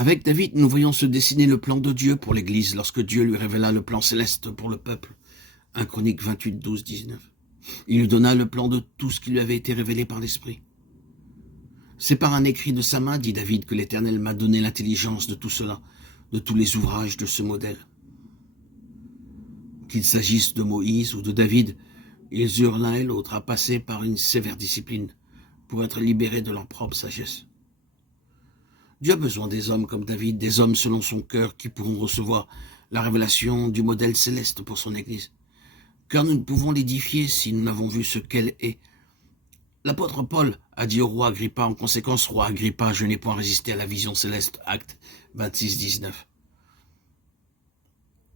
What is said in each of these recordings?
Avec David, nous voyons se dessiner le plan de Dieu pour l'Église lorsque Dieu lui révéla le plan céleste pour le peuple. 1 Chroniques 28, 12, 19. Il lui donna le plan de tout ce qui lui avait été révélé par l'Esprit. C'est par un écrit de sa main, dit David, que l'Éternel m'a donné l'intelligence de tout cela, de tous les ouvrages de ce modèle. Qu'il s'agisse de Moïse ou de David, ils eurent l'un et l'autre à passer par une sévère discipline pour être libérés de leur propre sagesse. Dieu a besoin des hommes comme David, des hommes selon son cœur qui pourront recevoir la révélation du modèle céleste pour son Église. Car nous ne pouvons l'édifier si nous n'avons vu ce qu'elle est. L'apôtre Paul a dit au roi Agrippa, en conséquence, roi Agrippa, je n'ai point résisté à la vision céleste, Actes 26, 19.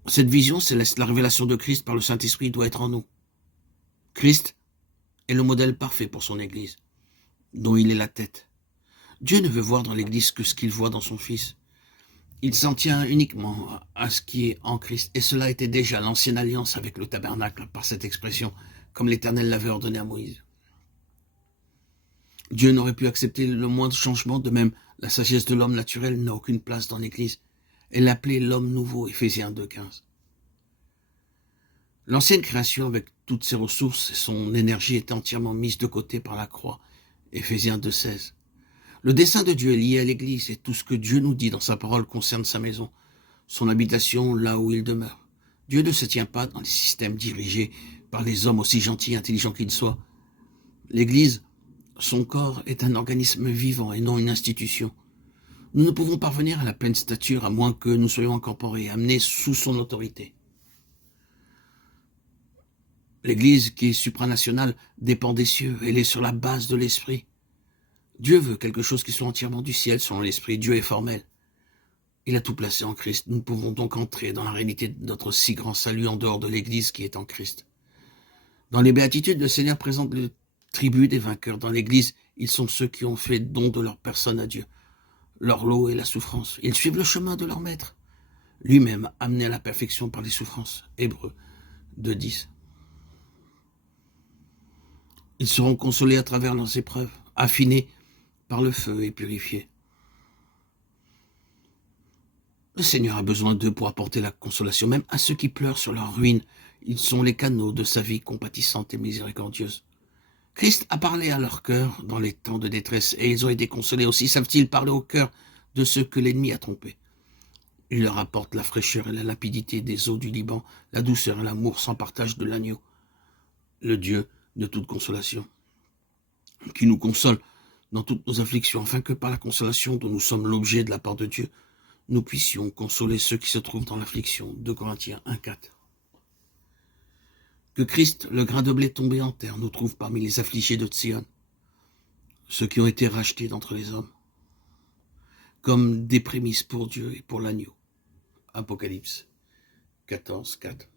Cette vision céleste, la révélation de Christ par le Saint-Esprit doit être en nous. Christ est le modèle parfait pour son Église, dont il est la tête. Dieu ne veut voir dans l'Église que ce qu'il voit dans son Fils. Il s'en tient uniquement à ce qui est en Christ. Et cela était déjà l'ancienne alliance avec le tabernacle, par cette expression, comme l'Éternel l'avait ordonné à Moïse. Dieu n'aurait pu accepter le moindre changement, de même la sagesse de l'homme naturel n'a aucune place dans l'Église. Elle l'appelait l'homme nouveau, Éphésiens 2,15. L'ancienne création, avec toutes ses ressources et son énergie, est entièrement mise de côté par la croix, Éphésiens 2,16. Le dessein de Dieu est lié à l'Église et tout ce que Dieu nous dit dans sa parole concerne sa maison, son habitation là où il demeure. Dieu ne se tient pas dans les systèmes dirigés par les hommes aussi gentils et intelligents qu'ils soient. L'Église, son corps, est un organisme vivant et non une institution. Nous ne pouvons parvenir à la pleine stature à moins que nous soyons incorporés, amenés sous son autorité. L'Église, qui est supranationale, dépend des cieux, elle est sur la base de l'Esprit. Dieu veut quelque chose qui soit entièrement du ciel selon l'Esprit. Dieu est formel. Il a tout placé en Christ. Nous pouvons donc entrer dans la réalité de notre si grand salut en dehors de l'Église qui est en Christ. Dans les béatitudes, le Seigneur présente le tribut des vainqueurs. Dans l'Église, ils sont ceux qui ont fait don de leur personne à Dieu. Leur lot est la souffrance. Ils suivent le chemin de leur maître, lui-même amené à la perfection par les souffrances. Hébreux 2,10. Ils seront consolés à travers leurs épreuves, affinés par le feu et purifiés. Le Seigneur a besoin d'eux pour apporter la consolation, même à ceux qui pleurent sur leur ruine. Ils sont les canaux de sa vie compatissante et miséricordieuse. Christ a parlé à leur cœur dans les temps de détresse et ils ont été consolés aussi. Savent-ils parler au cœur de ceux que l'ennemi a trompés? Il leur apporte la fraîcheur et la lapidité des eaux du Liban, la douceur et l'amour sans partage de l'agneau, le Dieu de toute consolation, qui nous console dans toutes nos afflictions, afin que par la consolation dont nous sommes l'objet de la part de Dieu, nous puissions consoler ceux qui se trouvent dans l'affliction. 2 Corinthiens 1,4. Que Christ, le grain de blé tombé en terre, nous trouve parmi les affligés de Sion, ceux qui ont été rachetés d'entre les hommes, comme des prémices pour Dieu et pour l'agneau. Apocalypse 14, 4.